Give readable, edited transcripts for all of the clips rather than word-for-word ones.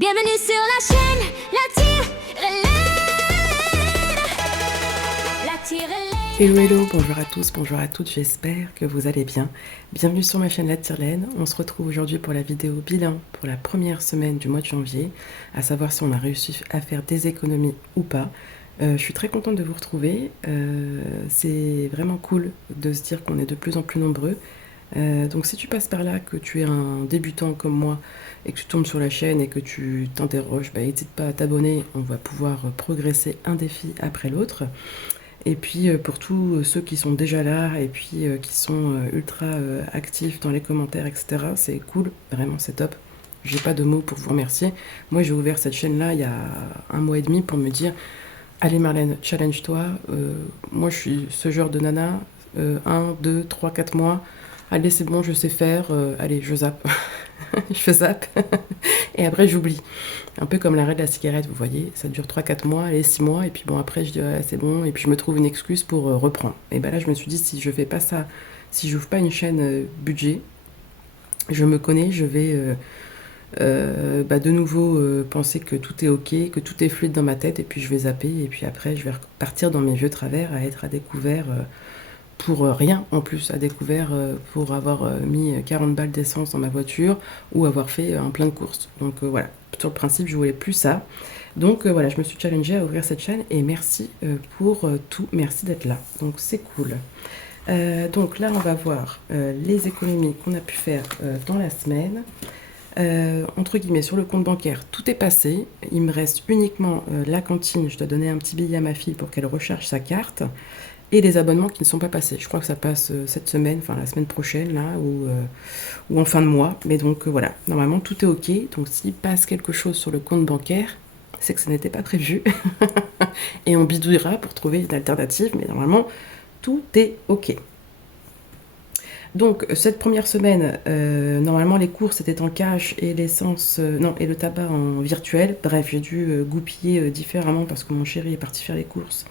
Bienvenue sur la chaîne, la tire-laine. Hello hello, bonjour à tous, bonjour à toutes, j'espère que vous allez bien. Bienvenue sur ma chaîne La Tire-laine. On se retrouve aujourd'hui pour la vidéo bilan pour la première semaine du mois de janvier, à savoir si on a réussi à faire des économies ou pas. Je suis très contente de vous retrouver, c'est vraiment cool de se dire qu'on est de plus en plus nombreux. Donc si tu passes par là, que tu es un débutant comme moi et que tu tombes sur la chaîne et que tu t'interroges, n'hésite pas à t'abonner, on va pouvoir progresser un défi après l'autre. Et puis pour tous ceux qui sont déjà là et puis qui sont ultra actifs dans les commentaires, etc., c'est cool, vraiment c'est top. J'ai pas de mots pour vous remercier. Moi j'ai ouvert cette chaîne là il y a 1 mois et demi pour me dire allez Marlène, challenge-toi. Moi je suis ce genre de nana, 1, 2, 3, 4 mois. Allez c'est bon, je sais faire, allez je zappe. Je zappe et après j'oublie. Un peu comme l'arrêt de la cigarette, vous voyez, ça dure 3-4 mois, allez 6 mois, et puis bon après je dis ouais, c'est bon, et puis je me trouve une excuse pour reprendre. Et ben là je me suis dit si je fais pas ça, si j'ouvre pas une chaîne budget, je me connais, je vais de nouveau penser que tout est ok, que tout est fluide dans ma tête, et puis je vais zapper, et puis après je vais repartir dans mes vieux travers, à être à découvert pour rien en plus, à découvert pour avoir mis 40 balles d'essence dans ma voiture ou avoir fait un plein de courses. Donc voilà, sur le principe je voulais plus ça. Donc voilà, je me suis challengée à ouvrir cette chaîne et merci pour tout, merci d'être là. Donc c'est cool. Donc là on va voir les économies qu'on a pu faire dans la semaine. Entre guillemets, sur le compte bancaire, tout est passé. Il me reste uniquement la cantine. Je dois donner un petit billet à ma fille pour qu'elle recharge sa carte. Et les abonnements qui ne sont pas passés. Je crois que ça passe cette semaine, enfin la semaine prochaine, là, ou en fin de mois. Mais donc voilà, normalement tout est ok. Donc s'il passe quelque chose sur le compte bancaire, c'est que ça n'était pas prévu. Et on bidouillera pour trouver une alternative. Mais normalement, tout est ok. Donc cette première semaine, normalement les courses étaient en cash et l'essence, non, et le tabac en virtuel. Bref, j'ai dû goupiller différemment parce que mon chéri est parti faire les courses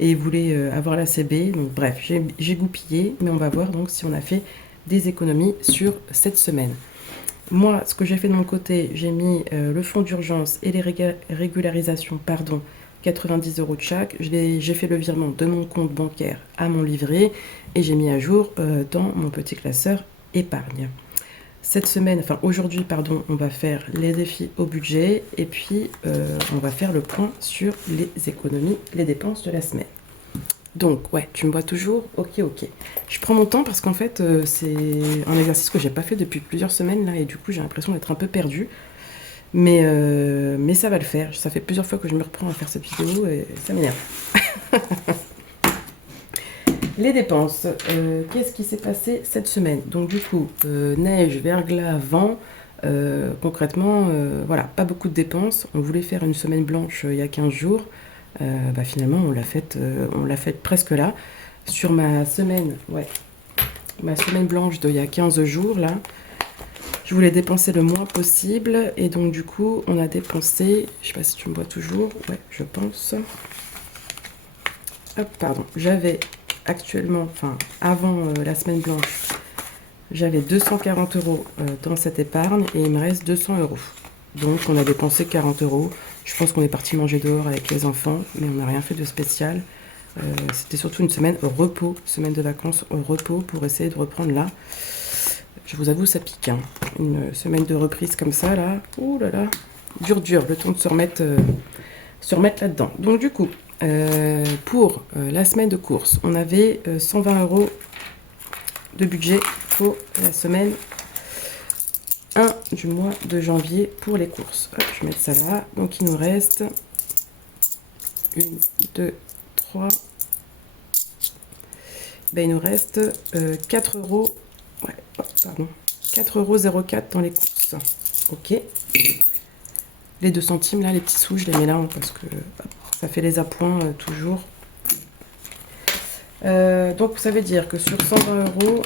et il voulait avoir la CB. Donc bref, j'ai goupillé, mais on va voir donc si on a fait des économies sur cette semaine. Moi, ce que j'ai fait de mon côté, j'ai mis le fonds d'urgence et les régularisations, 90 € de chaque. J'ai fait le virement de mon compte bancaire à mon livret et j'ai mis à jour dans mon petit classeur épargne. Cette semaine, enfin aujourd'hui, on va faire les défis au budget et puis on va faire le point sur les économies, les dépenses de la semaine. Donc ouais, tu me vois toujours? Ok. Je prends mon temps parce qu'en fait c'est un exercice que j'ai pas fait depuis plusieurs semaines là et du coup j'ai l'impression d'être un peu perdue. Mais ça va le faire. Ça fait plusieurs fois que je me reprends à faire cette vidéo et ça m'énerve. Les dépenses. Qu'est-ce qui s'est passé cette semaine? Donc du coup, neige, verglas, vent. Concrètement, voilà, pas beaucoup de dépenses. On voulait faire une semaine blanche il y a 15 jours. Finalement, on l'a faite presque là. Sur ma semaine blanche d'il y a 15 jours, là, je voulais dépenser le moins possible. Et donc, du coup, on a dépensé, je sais pas si tu me vois toujours, ouais, je pense. Hop, pardon, j'avais actuellement, enfin, avant la semaine blanche, j'avais 240 € dans cette épargne et il me reste 200 €. Donc, on a dépensé 40 €. Je pense qu'on est parti manger dehors avec les enfants, mais on n'a rien fait de spécial. C'était surtout une semaine au repos, semaine de vacances au repos pour essayer de reprendre là. Je vous avoue, ça pique. Hein. Une semaine de reprise comme ça, là. Ouh là là. Dur. Le temps de se remettre là-dedans. Donc, du coup, pour la semaine de course, on avait 120 € de budget pour la semaine 1 du mois de janvier pour les courses. Hop, je vais mettre ça là. Donc, il nous reste 1, 2, 3. Il nous reste 4 €. Ouais, pardon. 4,04 € dans les courses. Ok. Les 2 centimes, là, les petits sous, je les mets là parce que ça fait les appoints toujours. Donc, ça veut dire que sur 120 €,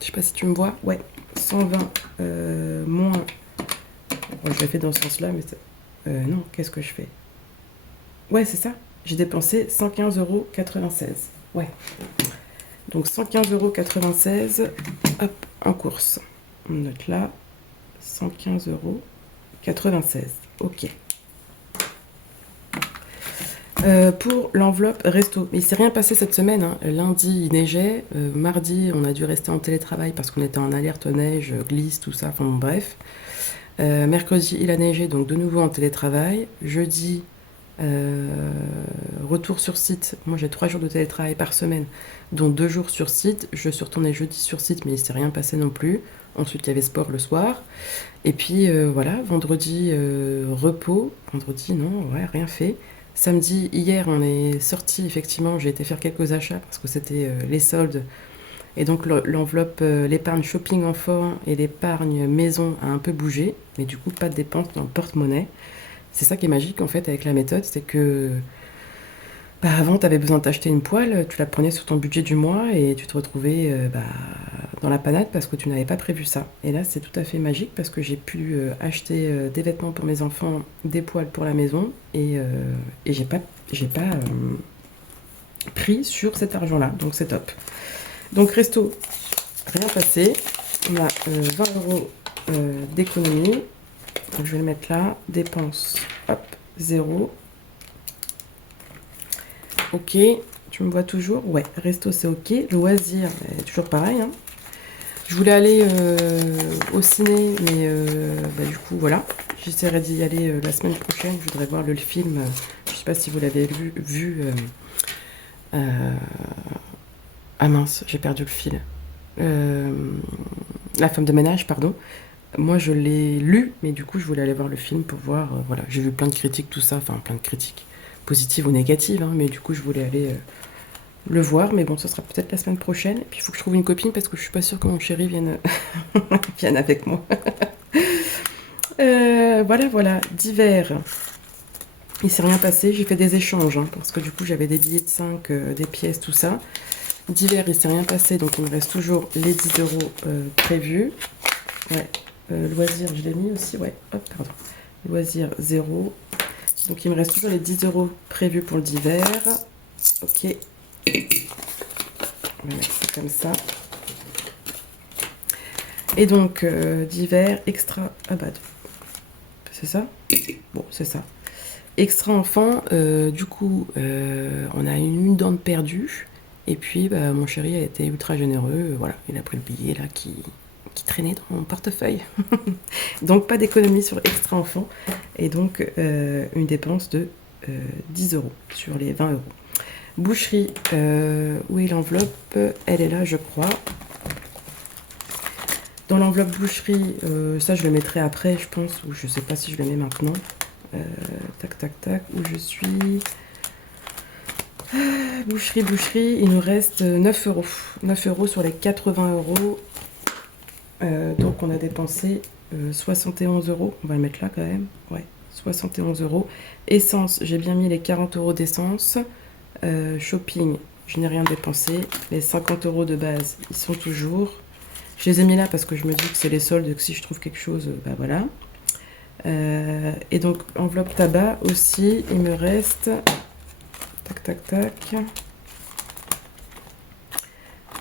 je sais pas si tu me vois, ouais, 120 moins. Bon, je l'ai fait dans ce sens-là, mais non, qu'est-ce que je fais? Ouais, c'est ça. J'ai dépensé 115,96 €. Ouais. Donc 115,96 €, hop, en course. On note là, 115,96 €. Ok. Pour l'enveloppe resto, mais il s'est rien passé cette semaine, hein. Lundi il neigeait, mardi on a dû rester en télétravail parce qu'on était en alerte neige, glisse, tout ça, enfin bon, bref. Mercredi il a neigé, donc de nouveau en télétravail. Jeudi, retour sur site. Moi j'ai 3 jours de télétravail par semaine, dont 2 jours sur site. Je suis retournée jeudi sur site, mais il s'est rien passé non plus. Ensuite il y avait sport le soir. Et puis voilà, vendredi repos. Vendredi non, ouais, rien fait. Samedi, hier, on est sorti, effectivement, j'ai été faire quelques achats parce que c'était les soldes. Et donc l'enveloppe, l'épargne shopping enfant et l'épargne maison a un peu bougé, mais du coup pas de dépenses dans le porte-monnaie. C'est ça qui est magique en fait avec la méthode, c'est que bah, avant tu avais besoin de t'acheter une poêle, tu la prenais sur ton budget du mois et tu te retrouvais bah, dans la panade parce que tu n'avais pas prévu ça. Et là c'est tout à fait magique parce que j'ai pu acheter des vêtements pour mes enfants, des poêles pour la maison et j'ai pas pris sur cet argent-là, donc c'est top. Donc resto, rien passé, on a 20 euros d'économie, donc je vais le mettre là, dépenses, hop, 0. Ok, tu me vois toujours? Ouais, resto c'est ok. Loisir, toujours pareil, hein. Je voulais aller au ciné, mais bah, du coup, voilà. J'essaierai d'y aller la semaine prochaine. Je voudrais voir le film. Je sais pas si vous l'avez vu. Ah mince, j'ai perdu le fil. La femme de ménage, pardon. Moi, je l'ai lu, mais du coup, je voulais aller voir le film pour voir. Voilà, j'ai vu plein de critiques, tout ça. Enfin, plein de critiques, positives ou négatives, hein, mais du coup, je voulais aller le voir. Mais bon, ce sera peut-être la semaine prochaine. Et puis, il faut que je trouve une copine parce que je suis pas sûre que mon chéri vienne, vienne avec moi. Voilà. D'hiver, il s'est rien passé. J'ai fait des échanges, hein, parce que du coup, j'avais des billets de 5, des pièces, tout ça. D'hiver, il s'est rien passé, donc il me reste toujours les 10 euros prévus. Ouais. Loisirs, je l'ai mis aussi, ouais. Hop, pardon. Loisirs, 0. Donc il me reste toujours les 10 euros prévus pour le d'hiver. Ok. On va mettre ça comme ça. Et donc, d'hiver, extra... Ah bah, c'est ça? Bon, c'est ça. Extra enfant, du coup, on a une dent de perdue. Et puis, bah, mon chéri a été ultra généreux. Voilà, il a pris le billet là qui traînait dans mon portefeuille. Donc, pas d'économie sur extra enfant. Et donc, une dépense de 10 euros sur les 20 euros. Boucherie, où est l'enveloppe? Elle est là, je crois. Dans l'enveloppe boucherie, ça je le mettrai après, je pense, ou je sais pas si je le mets maintenant. Tac, où je suis. Boucherie, il nous reste 9 euros. 9 euros sur les 80 euros. Donc on a dépensé 71 euros. On va le mettre là quand même. Ouais, 71 euros. Essence, j'ai bien mis les 40 euros d'essence. Shopping, je n'ai rien dépensé. Les 50 euros de base, ils sont toujours. Je les ai mis là parce que je me dis que c'est les soldes, que si je trouve quelque chose, bah voilà. Et donc, enveloppe tabac aussi, il me reste... Tac.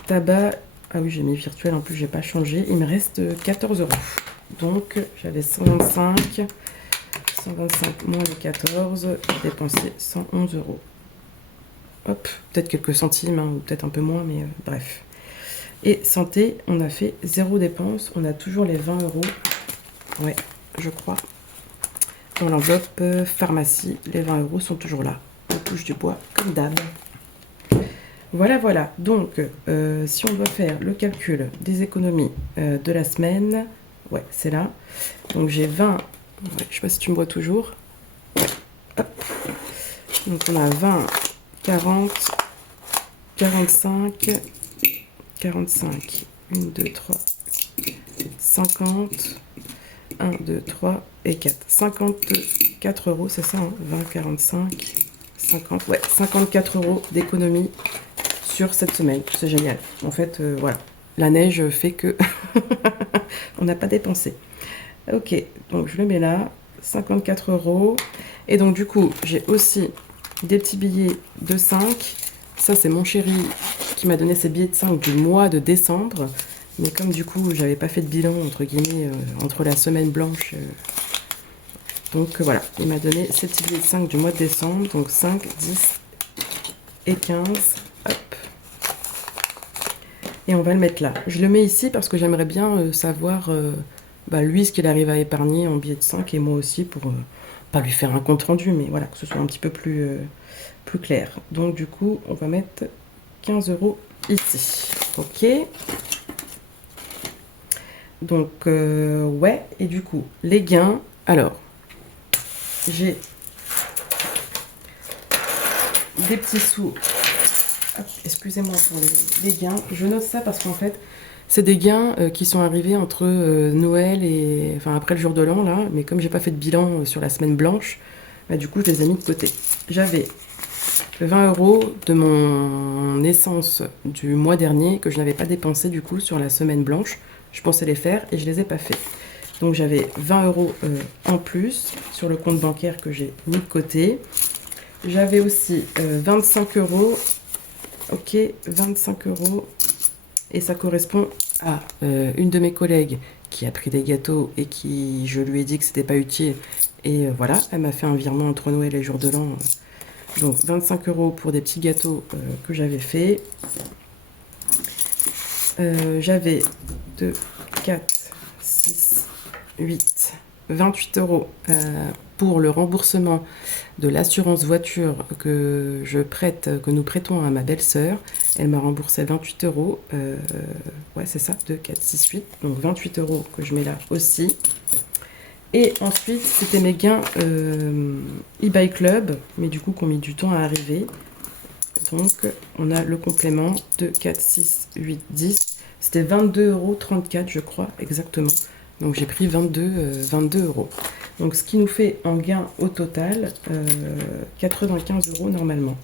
Tabac, ah oui, j'ai mis virtuel, en plus, j'ai pas changé. Il me reste 14 euros. Donc, j'avais 125 moins les 14, j'ai dépensé 111 euros. Hop, peut-être quelques centimes, hein, ou peut-être un peu moins, mais bref. Et santé, on a fait 0 dépenses. On a toujours les 20 euros. Ouais, je crois. Dans l'enveloppe pharmacie, les 20 euros sont toujours là. On touche du bois comme d'hab. Voilà. Donc, si on doit faire le calcul des économies de la semaine, ouais, c'est là. Donc, j'ai 20. Ouais, je sais pas si tu me vois toujours. Ouais, hop. Donc, on a 20, 40, 45... 45, 1, 2, 3, 50, 1, 2, 3 et 4. 54 euros, c'est ça, hein, 20, 45, 50, ouais, 54 euros d'économie sur cette semaine. C'est génial. En fait, voilà, la neige fait que on n'a pas dépensé. Ok, donc je le mets là, 54 euros. Et donc du coup, j'ai aussi des petits billets de 5. Ça, c'est mon chéri qui m'a donné ses billets de 5 du mois de décembre. Mais comme du coup, j'avais pas fait de bilan, entre guillemets, entre la semaine blanche Donc voilà, il m'a donné ces petits billets de 5 du mois de décembre. Donc 5, 10 et 15. Hop. Et on va le mettre là. Je le mets ici parce que j'aimerais bien savoir lui ce qu'il arrive à épargner en billets de 5 et moi aussi pour pas lui faire un compte rendu, mais voilà, que ce soit un petit peu plus clair. Donc du coup, on va mettre 15 € ici. Ok. Donc ouais, et du coup, les gains. Alors, j'ai des petits sous. Excusez-moi pour les gains. Je note ça parce qu'en fait, c'est des gains qui sont arrivés entre Noël et... Enfin, après le jour de l'an, là. Mais comme j'ai pas fait de bilan sur la semaine blanche, du coup, je les ai mis de côté. J'avais 20 € de mon essence du mois dernier que je n'avais pas dépensé, du coup, sur la semaine blanche. Je pensais les faire et je les ai pas fait. Donc, j'avais 20 € en plus sur le compte bancaire que j'ai mis de côté. J'avais aussi 25 €. Ok, 25 €. Et ça correspond à une de mes collègues qui a pris des gâteaux et qui, je lui ai dit que c'était pas utile. Et voilà, elle m'a fait un virement entre Noël et jour de l'an. Donc 25 € pour des petits gâteaux que j'avais fait. J'avais 2, 4, 6, 8, 28 € pour le remboursement de l'assurance voiture que nous prêtons à ma belle-sœur. Elle m'a remboursé 28 €. Ouais, c'est ça, 2, 4, 6, 8. Donc 28 € que je mets là aussi. Et ensuite, c'était mes gains eBay Club, mais du coup, qui ont mis du temps à arriver. Donc, on a le complément 2, 4, 6, 8, 10. C'était 22,34 €, je crois, exactement. Donc, j'ai pris 22 €. Donc, ce qui nous fait en gain au total 95 € normalement.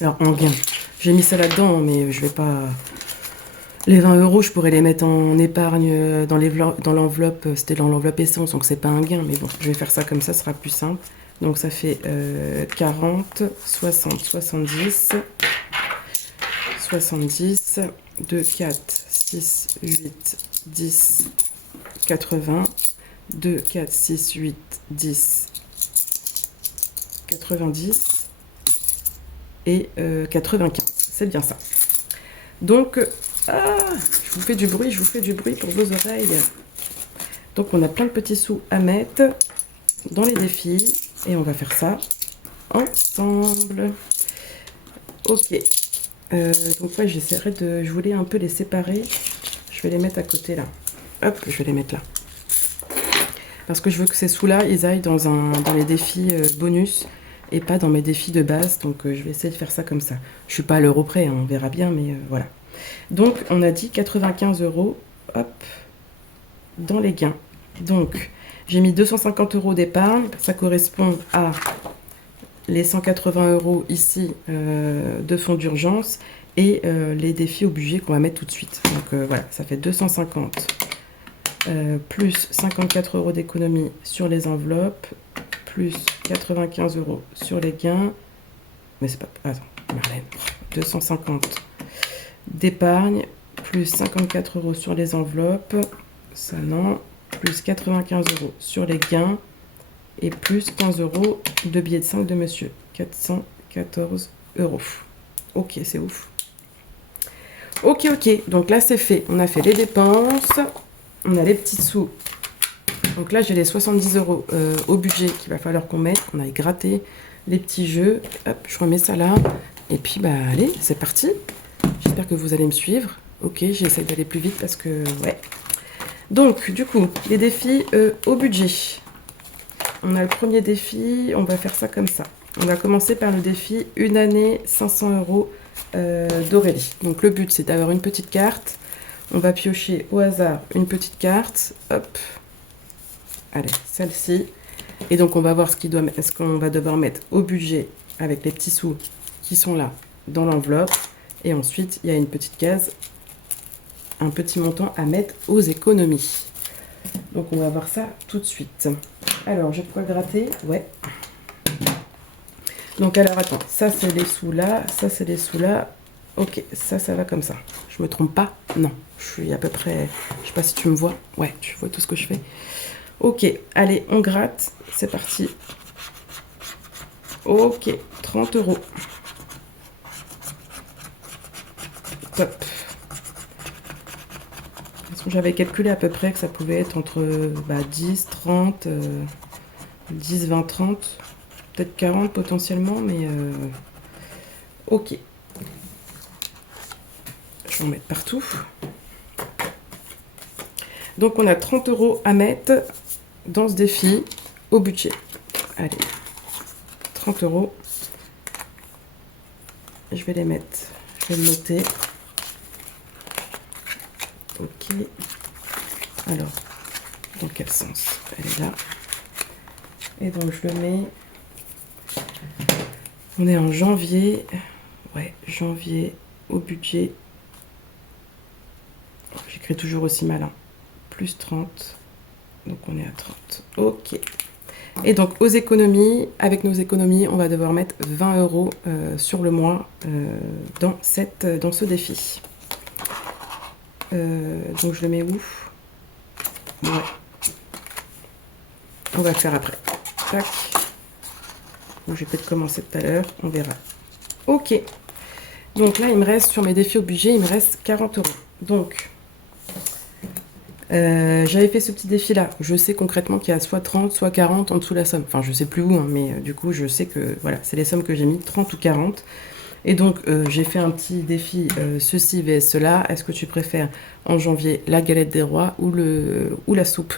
Alors, en gain, j'ai mis ça là-dedans, mais je vais pas... Les 20 €, je pourrais les mettre en épargne dans l'enveloppe. C'était dans l'enveloppe essence, donc c'est pas un gain, mais bon, je vais faire ça comme ça, ce sera plus simple. Donc, ça fait 40, 60, 70, 70, 2, 4, 6, 8, 10, 80, 2, 4, 6, 8, 10, 90 et 95. C'est bien ça. Donc, je vous fais du bruit pour vos oreilles. Donc, on a plein de petits sous à mettre dans les défis et on va faire ça ensemble. Ok. Donc, ouais, je voulais un peu les séparer. Je vais les mettre à côté là. Hop, je vais les mettre là. Parce que je veux que ces sous-là, ils aillent dans les défis bonus et pas dans mes défis de base. Donc, je vais essayer de faire ça comme ça. Je suis pas à l'euro près, hein, on verra bien, mais voilà. Donc, on a dit 95 €, hop, dans les gains. Donc, j'ai mis 250 € d'épargne. Ça correspond à les 180 € ici de fonds d'urgence et les défis au budget qu'on va mettre tout de suite. Donc, voilà, ça fait 250 plus 54 € d'économie sur les enveloppes, plus 95 € sur les gains. Mais c'est pas... Attends, Marlène. 250 d'épargne, plus 54 € sur les enveloppes. Ça non. Plus 95 € sur les gains. Et plus 15 € de billets de 5 de monsieur. 414 €. Ok, c'est ouf. Ok. Donc là, c'est fait. On a fait les dépenses. On a les petits sous. Donc là, j'ai les 70 € au budget qu'il va falloir qu'on mette. On a gratté les petits jeux. Hop, je remets ça là. Et puis, allez, c'est parti. J'espère que vous allez me suivre. Ok, j'essaie d'aller plus vite parce que, ouais. Donc, du coup, les défis au budget. On a le premier défi. On va faire ça comme ça. On va commencer par le défi 1 année 500 € d'Aurélie. Donc, le but, c'est d'avoir une petite carte. On va piocher au hasard une petite carte. Hop. Allez, celle-ci. Et donc, on va voir ce qu'on va devoir mettre au budget avec les petits sous qui sont là dans l'enveloppe. Et ensuite, il y a une petite case, un petit montant à mettre aux économies. Donc, on va voir ça tout de suite. Alors, je vais pouvoir gratter. Ouais. Donc, alors, attends. Ça, c'est les sous là. Ça, c'est les sous là. Ok, ça va comme ça. Je me trompe pas? Non, je suis à peu près... Je sais pas si tu me vois. Ouais, tu vois tout ce que je fais. Ok, allez, on gratte. C'est parti. Ok, 30 €. Top. Parce que j'avais calculé à peu près que ça pouvait être entre 10, 30, 10, 20, 30, peut-être 40 potentiellement, mais ok. Je vais en mettre partout. Donc on a 30 € à mettre dans ce défi au budget. Allez, 30 €. Je vais les mettre, je vais le noter. Ok. Alors, dans quel sens? Elle est là. Et donc je le mets. On est en janvier. Ouais, janvier au budget. J'écris toujours aussi mal. Hein. Plus 30. Donc on est à 30. Ok. Et donc aux économies, avec nos économies, on va devoir mettre 20 € sur le mois dans ce défi. Donc je le mets où? Ouais. On va le faire après. Tac. Donc j'ai peut-être commencé tout à l'heure, on verra. Ok. Donc là, il me reste, sur mes défis au budget, il me reste 40 €. Donc, j'avais fait ce petit défi-là. Je sais concrètement qu'il y a soit 30, soit 40 en dessous de la somme. Enfin, je sais plus où, hein, mais du coup, je sais que, voilà, c'est les sommes que j'ai mis, 30 ou 40. Et donc, j'ai fait un petit défi, ceci vs cela. Est-ce que tu préfères, en janvier, la galette des rois ou la soupe?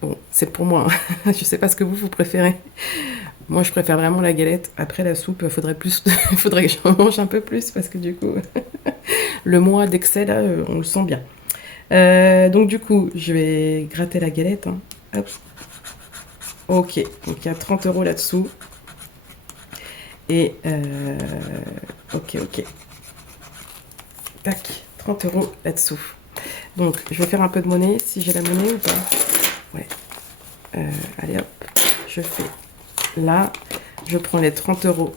Bon, c'est pour moi. Hein. Je sais pas ce que vous préférez. Moi, je préfère vraiment la galette. Après, la soupe, faudrait que j'en mange un peu plus parce que du coup, le mois d'excès, là, on le sent bien. Donc, du coup, je vais gratter la galette. Hein. Hop. Ok, donc il y a 30 € là-dessous. Et ok. Tac, 30 € là-dessous. Donc, je vais faire un peu de monnaie, si j'ai la monnaie ou pas. Ouais. Allez, hop, je fais là. Je prends les 30 €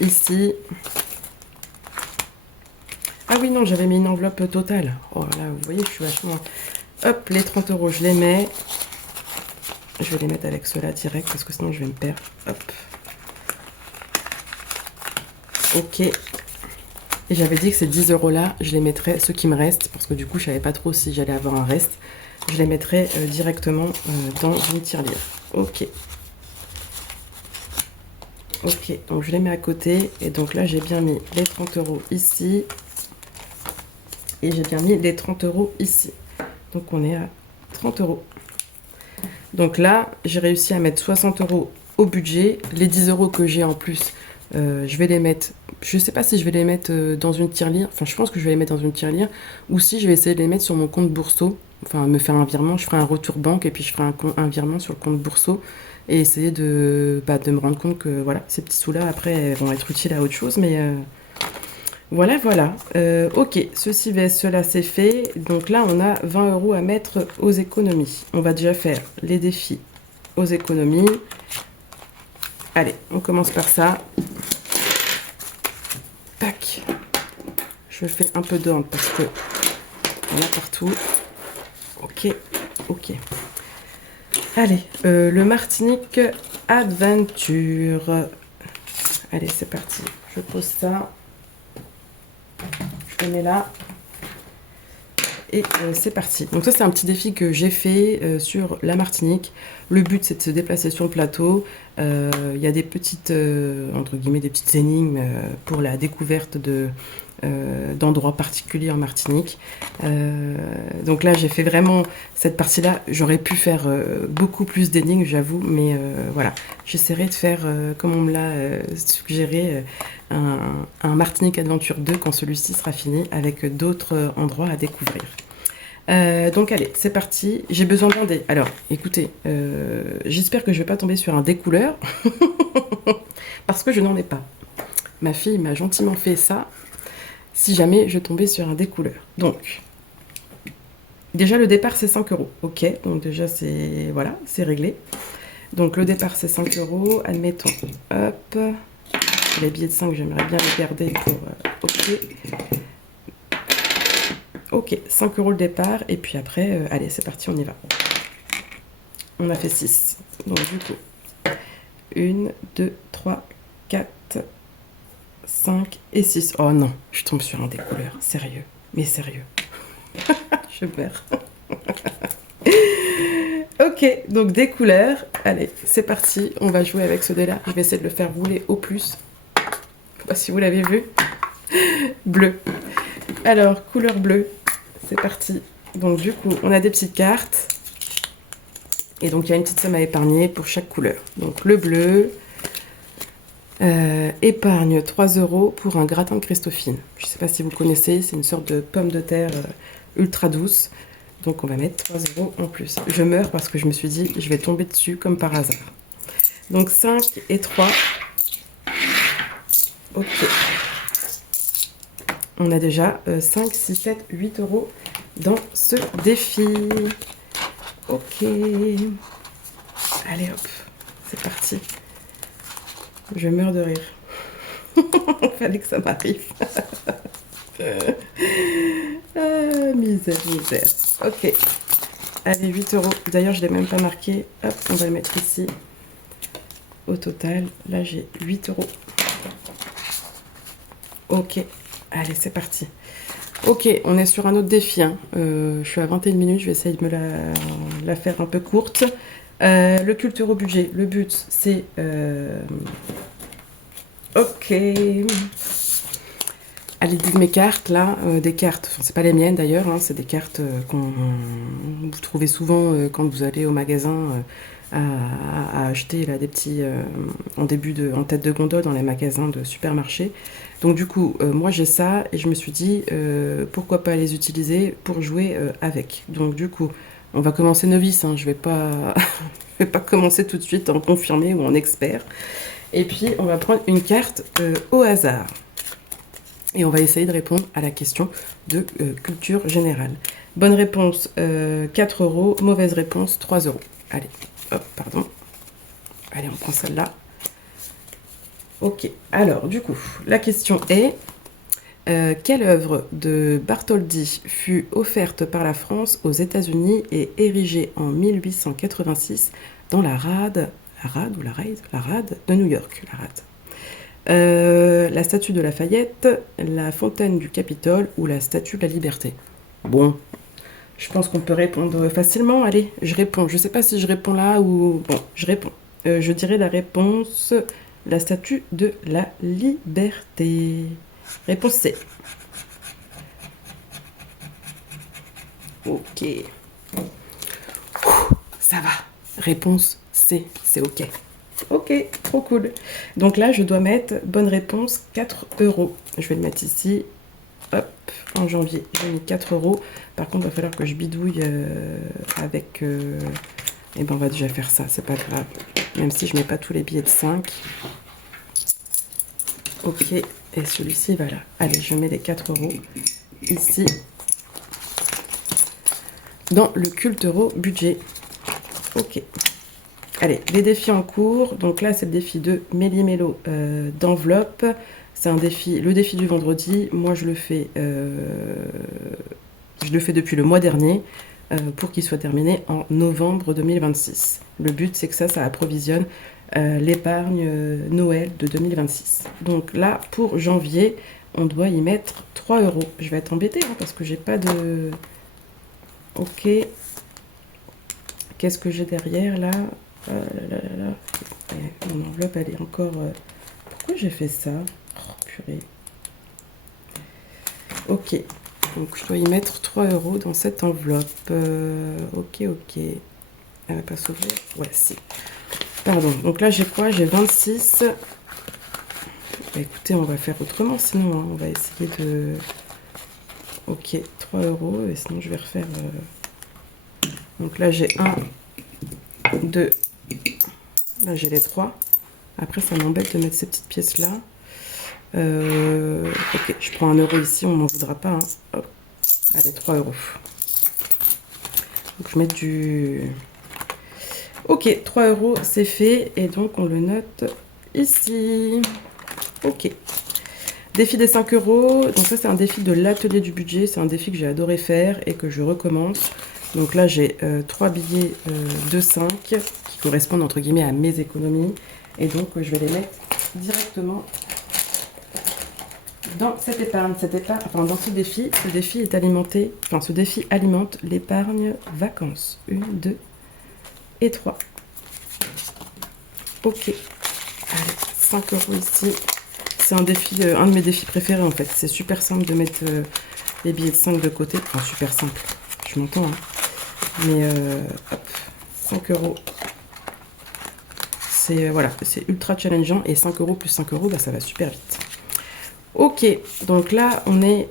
ici. Ah oui, non, j'avais mis une enveloppe totale. Oh là, vous voyez, je suis vachement... Hop, les 30 €, je les mets. Je vais les mettre avec ceux-là direct, parce que sinon, je vais me perdre. Hop. Ok. Et j'avais dit que ces 10 € là, je les mettrais, ceux qui me restent, parce que du coup, je savais pas trop si j'allais avoir un reste. Je les mettrais directement dans une tirelire. Ok. Ok, donc je les mets à côté. Et donc là, j'ai bien mis les 30 € ici. Et j'ai bien mis les 30 € ici. Donc on est à 30 €. Donc là, j'ai réussi à mettre 60 € au budget. Les 10 € que j'ai en plus, je vais les mettre... Je sais pas si je vais les mettre dans une tirelire. Enfin, je pense que je vais les mettre dans une tirelire. Ou si je vais essayer de les mettre sur mon compte Bourseau. Enfin, me faire un virement. Je ferai un retour banque et puis je ferai un virement sur le compte Bourseau. Et essayer de me rendre compte que voilà, ces petits sous-là, après, vont être utiles à autre chose. Mais voilà. Ok, ceci vs cela, c'est fait. Donc là, on a 20 € à mettre aux économies. On va déjà faire les défis aux économies. Allez, on commence par ça. Tac. Je fais un peu d'ordre parce que on a partout. Ok. Allez, le Martinique Adventure. Allez, c'est parti. Je pose ça. Je le mets là. Et c'est parti. Donc ça, c'est un petit défi que j'ai fait sur la Martinique. Le but, c'est de se déplacer sur le plateau. Il y a des petites, entre guillemets, des petites énigmes pour la découverte d'endroits particuliers en Martinique. Donc là, j'ai fait vraiment cette partie-là. J'aurais pu faire beaucoup plus d'énigmes, j'avoue. Mais voilà, j'essaierai de faire, comme on me l'a suggéré, un Martinique Adventure 2 quand celui-ci sera fini, avec d'autres endroits à découvrir. Donc allez, c'est parti. J'ai besoin d'un dé. Alors, écoutez, j'espère que je vais pas tomber sur un découleur parce que je n'en ai pas. Ma fille m'a gentiment fait ça si jamais je tombais sur un découleur. Donc, déjà le départ c'est 5 €. Ok, donc déjà c'est voilà, c'est réglé. Donc le départ c'est 5 €. Admettons, hop, les billets de 5 j'aimerais bien les garder pour Ok, 5 € le départ, et puis après, allez, c'est parti, on y va. On a fait 6. Donc du coup, 1, 2, 3, 4, 5 et 6. Oh non, je tombe sur un des couleurs. Sérieux. Mais sérieux. Je meurs. Ok, donc des couleurs. Allez, c'est parti. On va jouer avec ce dé-là. Je vais essayer de le faire rouler au plus. Je sais pas si vous l'avez vu. Bleu. Alors, couleur bleue. C'est parti. Donc du coup, on a des petites cartes. Et donc, il y a une petite somme à épargner pour chaque couleur. Donc, le bleu épargne 3 € pour un gratin de Christophine. Je ne sais pas si vous connaissez, c'est une sorte de pomme de terre ultra douce. Donc, on va mettre 3 € en plus. Je meurs parce que je me suis dit, je vais tomber dessus comme par hasard. Donc, 5 et 3. Ok. On a déjà 5, 6, 7, 8 € dans ce défi. Ok. Allez hop, c'est parti. Je meurs de rire. Il fallait que ça m'arrive. Misère, misère. Ok. Allez, 8 €. D'ailleurs, je ne l'ai même pas marqué. Hop, on va le mettre ici. Au total, là, j'ai 8 €. Ok. Allez, c'est parti. Ok, on est sur un autre défi. Hein. Je suis à 21 minutes, je vais essayer de me la faire un peu courte. Le culture au budget, le but c'est... Ok. Allez, dites mes cartes là, des cartes, enfin, c'est pas les miennes d'ailleurs, hein, c'est des cartes qu'on vous trouvez souvent quand vous allez au magasin à acheter là, des petits en tête de gondole dans les magasins de supermarché. Donc du coup, moi j'ai ça et je me suis dit pourquoi pas les utiliser pour jouer avec. Donc du coup, on va commencer novice, hein, je vais pas je vais pas commencer tout de suite en confirmé ou en expert. Et puis on va prendre une carte au hasard. Et on va essayer de répondre à la question de culture générale. Bonne réponse 4 €, mauvaise réponse 3 €. Allez, hop, pardon. Allez, on prend celle-là. Ok, alors du coup, la question est quelle œuvre de Bartholdi fut offerte par la France aux États-Unis et érigée en 1886 dans la rade de New York, la rade. La statue de Lafayette, la fontaine du Capitole ou la statue de la Liberté. Bon, je pense qu'on peut répondre facilement. Allez, je réponds. Je sais pas si je réponds là ou... Bon, je réponds. Je dirais la réponse, la statue de la Liberté. Réponse C. Ok. Ça va. Réponse C, c'est ok. Ok, trop cool. Donc là, je dois mettre bonne réponse 4 €. Je vais le mettre ici. Hop, en janvier, j'ai mis 4 €. Par contre, il va falloir que je bidouille avec... Eh ben, on va déjà faire ça, c'est pas grave. Même si je mets pas tous les billets de 5. Ok, et celui-ci va là. Allez, je mets les 4 € ici. Dans le culte euro budget. Ok. Allez, les défis en cours. Donc là, c'est le défi de Méli-Mélo d'enveloppe. C'est un défi, le défi du vendredi. Moi, je le fais depuis le mois dernier pour qu'il soit terminé en novembre 2026. Le but, c'est que ça approvisionne l'épargne Noël de 2026. Donc là, pour janvier, on doit y mettre 3 €. Je vais être embêtée hein, parce que j'ai pas de... Ok. Qu'est-ce que j'ai derrière là? Mon enveloppe, elle est encore... Pourquoi j'ai fait ça? Oh, purée. Ok. Donc, je dois y mettre 3 € dans cette enveloppe. Ok. Elle va pas s'ouvrir? Ouais, si. Pardon. Donc là, j'ai quoi? J'ai 26. Bah, écoutez, on va faire autrement sinon. Hein. On va essayer de... Ok, 3 €. Et sinon, je vais refaire... Donc là, j'ai 1, 2... Là, j'ai les 3. Après, ça m'embête de mettre ces petites pièces-là. Ok, je prends 1 € ici, on m'en voudra pas. Hein. Hop. Allez, 3 €. Donc, je mets du... Ok, 3 €, c'est fait. Et donc, on le note ici. Ok. Défi des 5 €. Donc, ça, c'est un défi de l'atelier du budget. C'est un défi que j'ai adoré faire et que je recommence. Donc là, j'ai 3 billets de 5 qui correspondent entre guillemets à mes économies. Et donc, je vais les mettre directement dans cette épargne. Enfin, dans ce défi est alimenté, enfin, ce défi alimente l'épargne vacances. 1, 2 et 3. Ok. Allez, 5 € ici. C'est un défi, un de mes défis préférés en fait. C'est super simple de mettre les billets de 5 de côté. Enfin, super simple. Je m'entends, hein. Mais hop, 5 €. C'est voilà, c'est ultra challengeant. Et 5 € plus 5 €, bah, ça va super vite. Ok, donc là, on est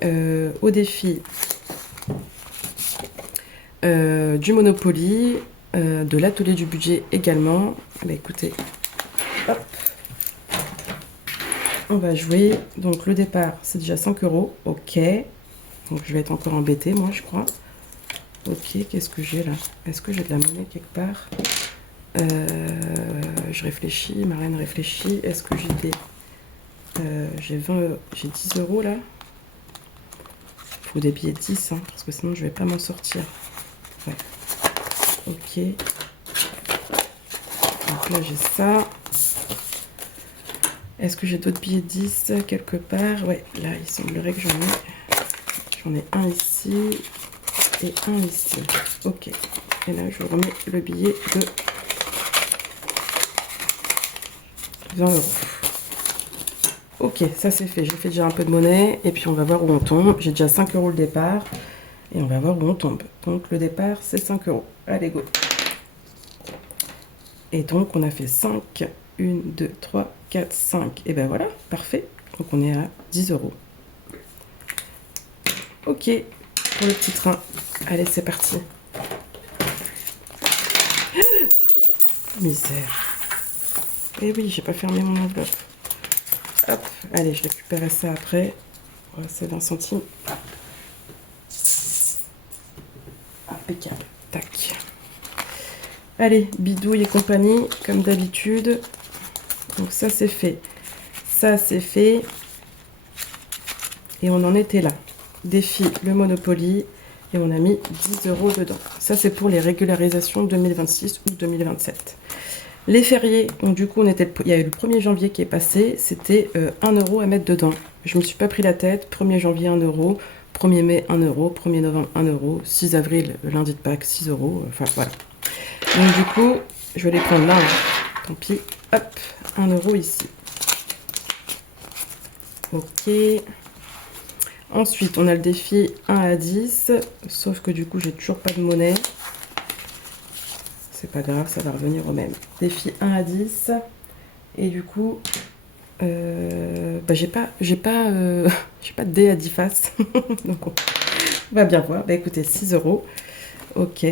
au défi du Monopoly, de l'atelier du budget également. Bah, écoutez, hop. On va jouer. Donc le départ, c'est déjà 5 €. Ok. Donc je vais être encore embêtée, moi, je crois. Ok, qu'est-ce que j'ai là? Est-ce que j'ai de la monnaie quelque part? Je réfléchis, ma reine réfléchit. Est-ce que j'ai des... j'ai 10 € là. Il faut des billets de 10, hein, parce que sinon je vais pas m'en sortir. Ouais. Ok. Donc là j'ai ça. Est-ce que j'ai d'autres billets de 10 quelque part? Ouais, là il semblerait que j'en ai un ici et un ici. Ok. Et là je remets le billet de 20 €. Ok, ça c'est fait. J'ai fait déjà un peu de monnaie et puis on va voir où on tombe. J'ai déjà 5 € le départ et on va voir où on tombe. Donc le départ c'est 5 €. Allez go. Et donc on a fait 5. 1, 2, 3, 4, 5. Et ben voilà, parfait. Donc on est à 10 €. Ok, pour le petit train. Allez, c'est parti. Misère. Et oui, j'ai pas fermé mon enveloppe. Hop, allez, je récupérerai ça après. Voilà, c'est 20 centimes. Impeccable. Tac. Allez, bidouille et compagnie, comme d'habitude. Donc ça, c'est fait. Ça, c'est fait. Et on en était là. Défi, le Monopoly. Et on a mis 10 € dedans. Ça, c'est pour les régularisations 2026 ou 2027. Les fériés, donc du coup, il y a eu le 1er janvier qui est passé. C'était 1 € à mettre dedans. Je ne me suis pas pris la tête. 1er janvier, 1 €. 1er mai, 1 €. 1er novembre, 1 €. 6 avril, le lundi de Pâques, 6 €. Enfin, voilà. Donc du coup, je vais les prendre là. Hein. Tant pis. Hop, 1 € ici. Ok. Ensuite, on a le défi 1 à 10. Sauf que du coup, j'ai toujours pas de monnaie. C'est pas grave, ça va revenir au même. Défi 1 à 10. Et du coup, bah, j'ai pas de dé à 10 faces. Donc on va bien voir. Bah écoutez, 6 €. Ok.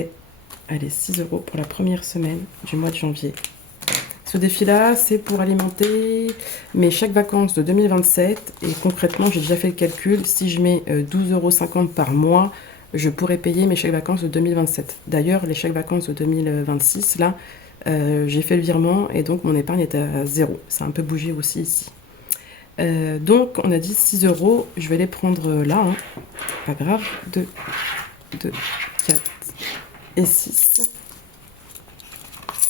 Allez, 6 € pour la première semaine du mois de janvier. Ce défi-là, c'est pour alimenter mes chèques vacances de 2027. Et concrètement, j'ai déjà fait le calcul. Si je mets 12,50 € par mois, je pourrais payer mes chèques vacances de 2027. D'ailleurs, les chèques vacances de 2026, là, j'ai fait le virement et donc mon épargne est à 0. Ça a un peu bougé aussi ici. Donc, on a dit 6 €. Je vais les prendre là. Hein. Pas grave. 2, 4 et 6.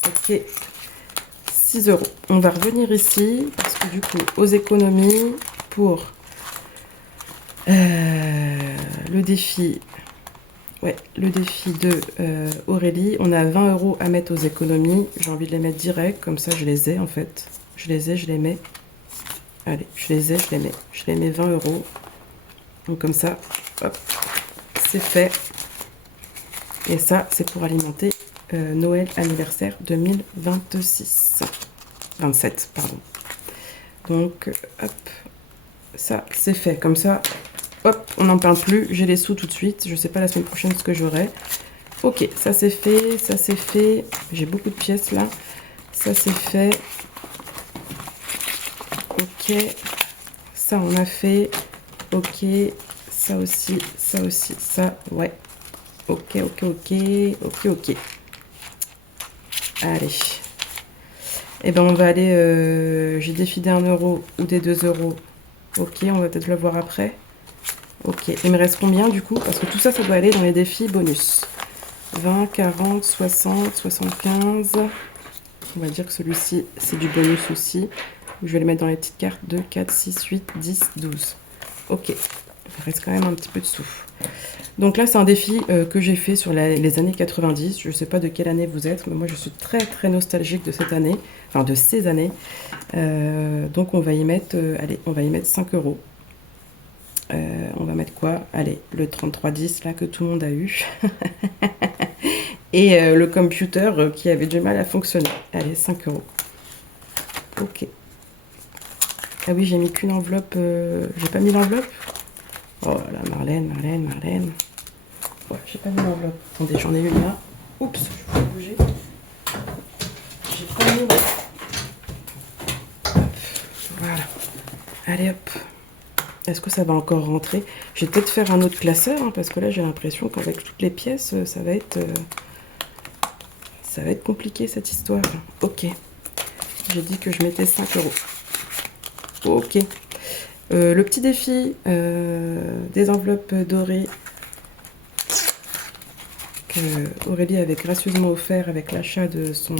Ok. 6 €. On va revenir ici parce que du coup, aux économies, pour le défi, le défi de Aurélie, on a 20 € à mettre aux économies. J'ai envie de les mettre direct, comme ça je les ai en fait. Je les ai, je les mets. Allez, je les ai, je les mets. Je les mets 20 €. Donc comme ça, hop, c'est fait. Et ça, c'est pour alimenter Noël anniversaire 2026. 27, pardon. Donc, hop, ça, c'est fait. Comme ça, hop, on n'en parle plus. J'ai les sous tout de suite. Je sais pas la semaine prochaine ce que j'aurai. Ok, ça c'est fait, ça c'est fait. J'ai beaucoup de pièces là. Ça c'est fait. Ok, ça on a fait. Ok, ça aussi, ça, ouais. Ok. Allez. Et ben on va aller, j'ai défidé 1 € ou des 2 €. Ok, on va peut-être le voir après. Ok, il me reste combien du coup? Parce que tout ça, ça doit aller dans les défis bonus. 20, 40, 60, 75. On va dire que celui-ci, c'est du bonus aussi. Je vais le mettre dans les petites cartes. 2, 4, 6, 8, 10, 12. Ok, il reste quand même un petit peu de sous. Donc là, c'est un défi que j'ai fait sur les années 90. Je ne sais pas de quelle année vous êtes, mais moi, je suis très, très nostalgique de cette année. Enfin, de ces années. Donc, on va y mettre, allez, on va y mettre 5 euros. On va mettre quoi? Allez, le 3310, là, que tout le monde a eu. Et le computer qui avait du mal à fonctionner. Allez, 5 euros. Ok. Ah oui, j'ai mis qu'une enveloppe. J'ai pas mis l'enveloppe? Oh là, Marlène. Ouais, j'ai pas mis l'enveloppe. Attendez, j'en ai une là. Oups, je vais bouger. J'ai pas mis. Voilà. Allez hop. Est-ce que ça va encore rentrer? Je vais peut-être faire un autre classeur, hein, parce que là j'ai l'impression qu'avec toutes les pièces, ça va être compliqué cette histoire. Ok. J'ai dit que je mettais 5 euros. Ok. Le petit défi des enveloppes dorées que Aurélie avait gracieusement offert avec l'achat de son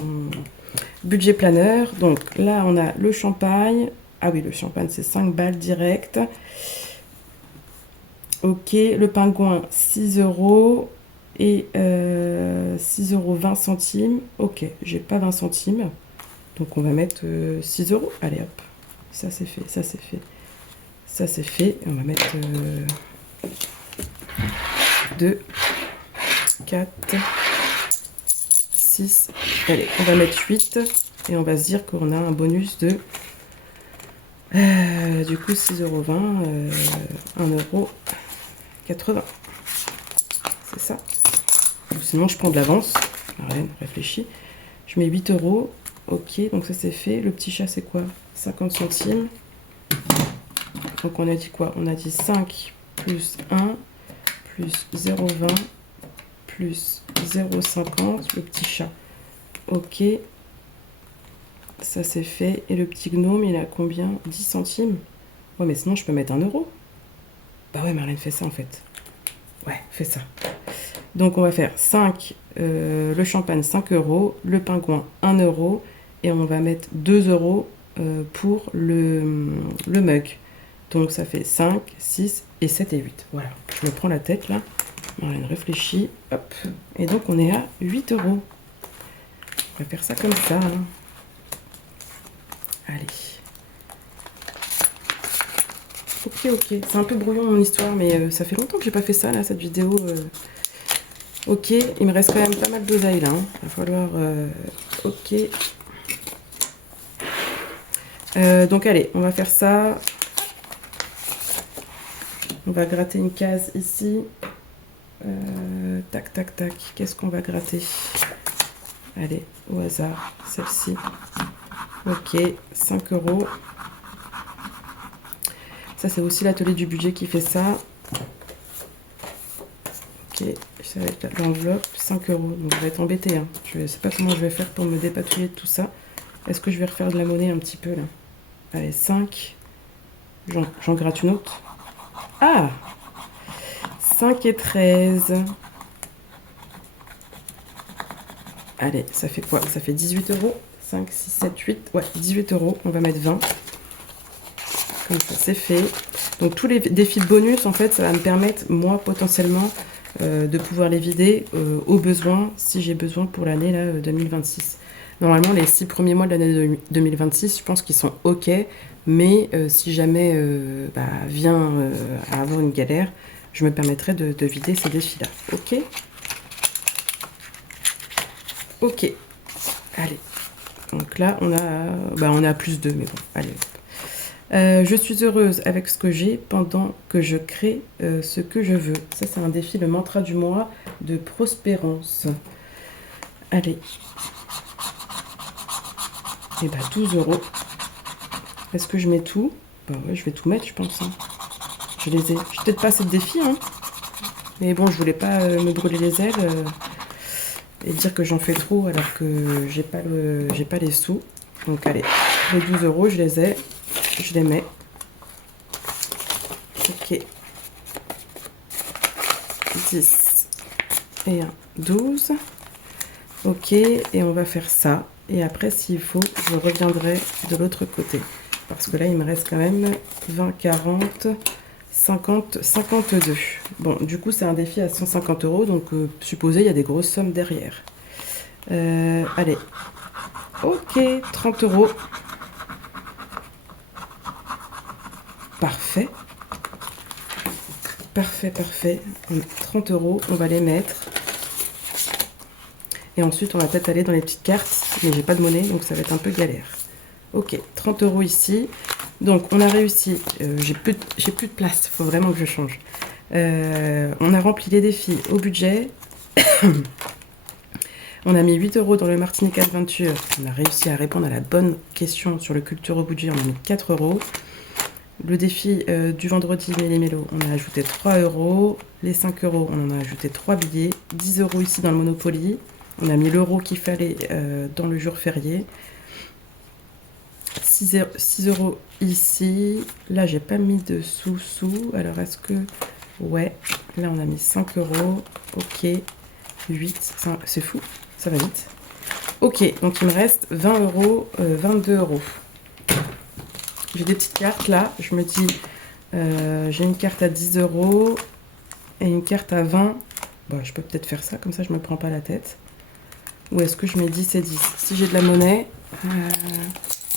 budget planeur. Donc là, on a le champagne. Ah oui, le champagne, c'est 5 balles direct. Ok, le pingouin, 6 euros. Et 6 euros 20 centimes. Ok, j'ai pas 20 centimes. Donc on va mettre 6 euros. Allez hop. Ça c'est fait, ça c'est fait. Ça c'est fait. Et on va mettre 2, 4, 6. Allez, on va mettre 8. Et on va se dire qu'on a un bonus de... du coup, 6,20 euros, 1,80 €. C'est ça. Sinon, je prends de l'avance. Rien, réfléchis. Je mets 8 euros. Ok, donc ça c'est fait. Le petit chat, c'est quoi? 50 centimes. Donc on a dit quoi? On a dit 5 plus 1 plus 0,20 plus 0,50. Le petit chat. Ok. Ça c'est fait. Et le petit gnome, il a combien? 10 centimes. Ouais, mais sinon je peux mettre 1 euro. Bah ouais, Marlène, fait ça en fait. Ouais, fais ça. Donc on va faire 5, le champagne 5 euros, le pingouin 1 euro, et on va mettre 2 euros pour le mug. Donc ça fait 5, 6 et 7 et 8. Voilà, je me prends la tête là. Marlène réfléchit. Hop. Et donc on est à 8 euros. On va faire ça comme ça. Hein. Allez. Ok. C'est un peu brouillon mon histoire, mais ça fait longtemps que j'ai pas fait ça là, cette vidéo. Ok, il me reste quand même pas mal d'oseille là. Hein. Il va falloir... ok. Donc allez, on va faire ça. On va gratter une case ici. Tac. Qu'est-ce qu'on va gratter? Allez, au hasard, celle-ci. Ok, 5 euros. Ça, c'est aussi l'atelier du budget qui fait ça. Ok, ça va être l'enveloppe, 5 euros. Donc, je vais être embêtée. Hein. Je ne sais pas comment je vais faire pour me dépatouiller de tout ça. Est-ce que je vais refaire de la monnaie un petit peu là? Allez, 5. J'en gratte une autre. Ah! 5 et 13. Allez, ça fait quoi? Ça fait 18 euros. 5, 6, 7, 8. Ouais, 18 euros. On va mettre 20. Comme ça, c'est fait. Donc, tous les défis de bonus, en fait, ça va me permettre, moi, potentiellement, de pouvoir les vider au besoin, si j'ai besoin pour l'année 2026. Normalement, les 6 premiers mois de l'année 2026, je pense qu'ils sont OK. Mais si jamais vient à avoir une galère, je me permettrai de vider ces défis-là. OK? Ok. Allez. Donc là, on a plus 2, mais bon, allez. Je suis heureuse avec ce que j'ai pendant que je crée ce que je veux. Ça, c'est un défi, le mantra du mois de Prospérance. Allez. Et 12 euros. Est-ce que je mets tout? Bah ouais, je vais tout mettre, je pense. Hein. Je les ai. J'ai peut-être pas assez de défis, hein. Mais bon, je voulais pas me brûler les ailes et dire que j'en fais trop alors que j'ai pas les sous. Donc allez, les 12 euros, je les ai. Je les mets. Ok. 10 et 1. 12. Ok, et on va faire ça. Et après, s'il faut, je reviendrai de l'autre côté. Parce que là, il me reste quand même 20, 40, 50, 52. Bon, du coup, c'est un défi à 150 €. Donc, supposez, il y a des grosses sommes derrière. Allez. Ok, 30 €. Parfait. Parfait, parfait. 30 €, on va les mettre. Et ensuite, on va peut-être aller dans les petites cartes. Mais j'ai pas de monnaie, donc ça va être un peu galère. Ok, 30 € ici. Donc, on a réussi. J'ai plus de place. Il faut vraiment que je change. On a rempli les défis au budget. On a mis 8 € dans le Martinique Adventure. On a réussi à répondre à la bonne question sur le culture au budget. On a mis 4 €. Le défi du vendredi Méli-Mélo, on a ajouté 3 €. Les 5 €, on en a ajouté 3 billets. 10 € ici dans le Monopoly. On a mis l'euro qu'il fallait dans le jour férié. 6 € ici. Là, j'ai pas mis de sous-sous. Alors, est-ce que... Ouais. Là, on a mis 5 €. Ok. 8. C'est fou. Ça va vite. Ok. Donc, il me reste 20 €, 22 €. J'ai des petites cartes là. Je me dis, j'ai une carte à 10 € et une carte à 20. Bon, je peux peut-être faire ça. Comme ça, je me prends pas la tête. Ou est-ce que je mets 10 et 10? Si j'ai de la monnaie,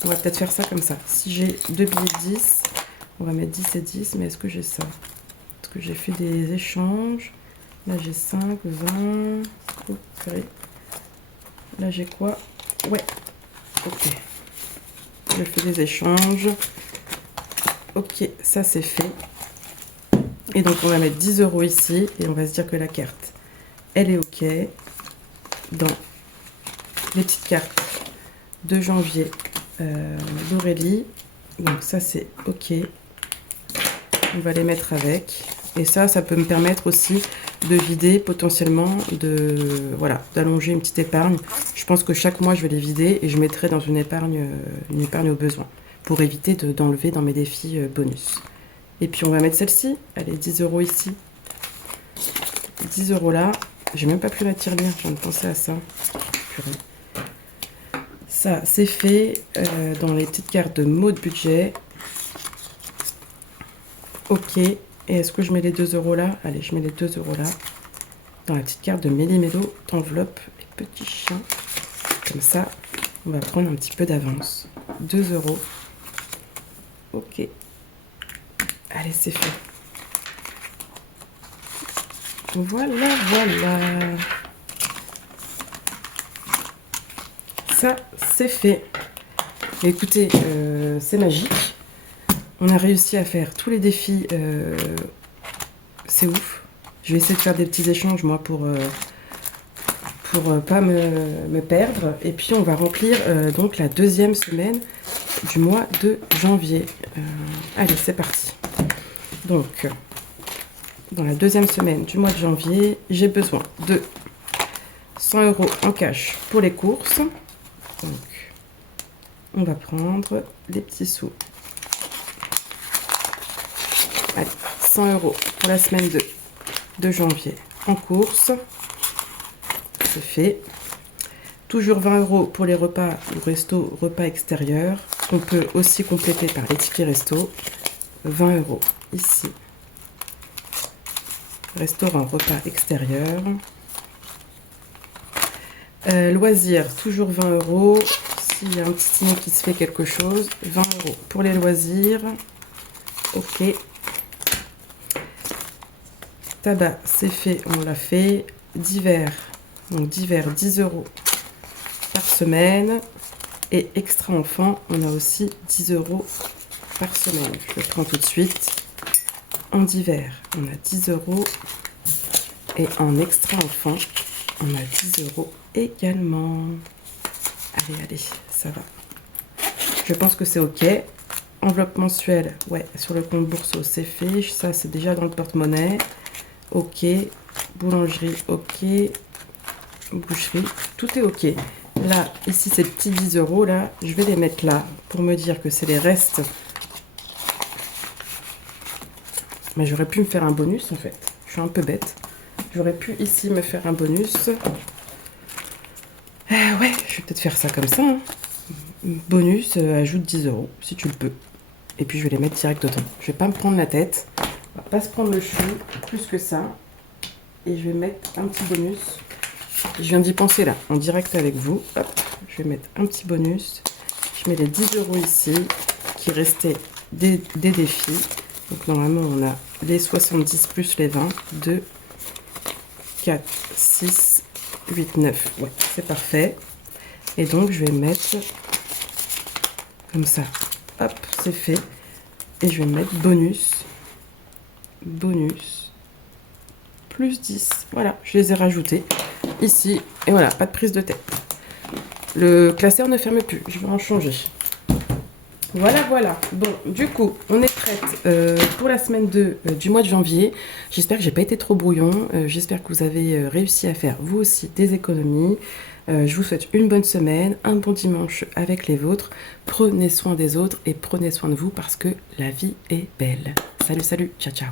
on va peut-être faire ça comme ça. Si j'ai 2 billets de 10, on va mettre 10 et 10. Mais est-ce que j'ai ça? Est-ce que j'ai fait des échanges? Là, j'ai 5, 20. Ok. Là, j'ai quoi? Ouais. Ok. Je fais des échanges. Ok, ça c'est fait. Et donc, on va mettre 10 € ici. Et on va se dire que la carte, elle est ok. Dans les petites cartes de janvier d'Aurélie. Donc ça c'est ok. On va les mettre avec. Et ça peut me permettre aussi de vider potentiellement, d'allonger une petite épargne. Je pense que chaque mois je vais les vider et je mettrai dans une épargne au besoin pour éviter d'enlever dans mes défis bonus. Et puis on va mettre celle-ci. Allez, 10 € ici. 10 € là. J'ai même pas pu la tirelire, je viens de penser à ça. Purée. Ça, c'est fait dans les petites cartes de mode budget. Ok. Et est-ce que je mets les 2 € là? Allez, je mets les 2 € là. Dans la petite carte de Méli-Mélo, t'enveloppes les petits chiens. Comme ça, on va prendre un petit peu d'avance. 2 €. Ok. Allez, c'est fait. Voilà, voilà. Ça, c'est fait. Écoutez, c'est magique. On a réussi à faire tous les défis. C'est ouf. Je vais essayer de faire des petits échanges, moi, pour pas me perdre. Et puis, on va remplir donc la deuxième semaine du mois de janvier. Allez, c'est parti. Donc... Dans la deuxième semaine du mois de janvier, j'ai besoin de 100 € en cash pour les courses. Donc, on va prendre les petits sous. Allez, 100 € pour la semaine de janvier en courses. C'est fait. Toujours 20 € pour les repas ou repas extérieurs. On peut aussi compléter par les tickets resto. 20 € ici. Restaurant, repas extérieur. Loisirs, toujours 20 €. S'il y a un petit signe qui se fait quelque chose, 20 € pour les loisirs. Ok. Tabac, c'est fait, on l'a fait. Divers, donc divers, 10 € par semaine. Et extra enfant, on a aussi 10 € par semaine. Je le prends tout de suite. En divers, on a 10 € et en extra enfant, on a 10 € également. Allez, ça va. Je pense que c'est ok. Enveloppe mensuelle, ouais, sur le compte Bourseau, c'est fait. Ça, c'est déjà dans le porte-monnaie. Ok. Boulangerie, ok. Boucherie, tout est ok. Là, ici, ces petits 10 € là, je vais les mettre là pour me dire que c'est les restes. Mais j'aurais pu me faire un bonus en fait. Je suis un peu bête. J'aurais pu ici me faire un bonus. Ouais, je vais peut-être faire ça comme ça. Hein. Bonus, ajoute 10 € si tu le peux. Et puis je vais les mettre direct dedans. Je vais pas me prendre la tête. On va pas se prendre le chou plus que ça. Et je vais mettre un petit bonus. Je viens d'y penser là, en direct avec vous. Hop, je vais mettre un petit bonus. Je mets les 10 € ici, qui restaient des défis. Donc normalement, on a les 70 plus les 20. 2, 4, 6, 8, 9. Ouais, c'est parfait. Et donc, je vais mettre comme ça. Hop, c'est fait. Et je vais mettre bonus. Bonus. Plus 10. Voilà, je les ai rajoutés ici. Et voilà, pas de prise de tête. Le classeur ne ferme plus. Je vais en changer. Voilà, voilà. Bon, du coup, on est prête pour la semaine 2 du mois de janvier. J'espère que j'ai pas été trop brouillon. J'espère que vous avez réussi à faire, vous aussi, des économies. Je vous souhaite une bonne semaine, un bon dimanche avec les vôtres. Prenez soin des autres et prenez soin de vous parce que la vie est belle. Salut, salut. Ciao, ciao.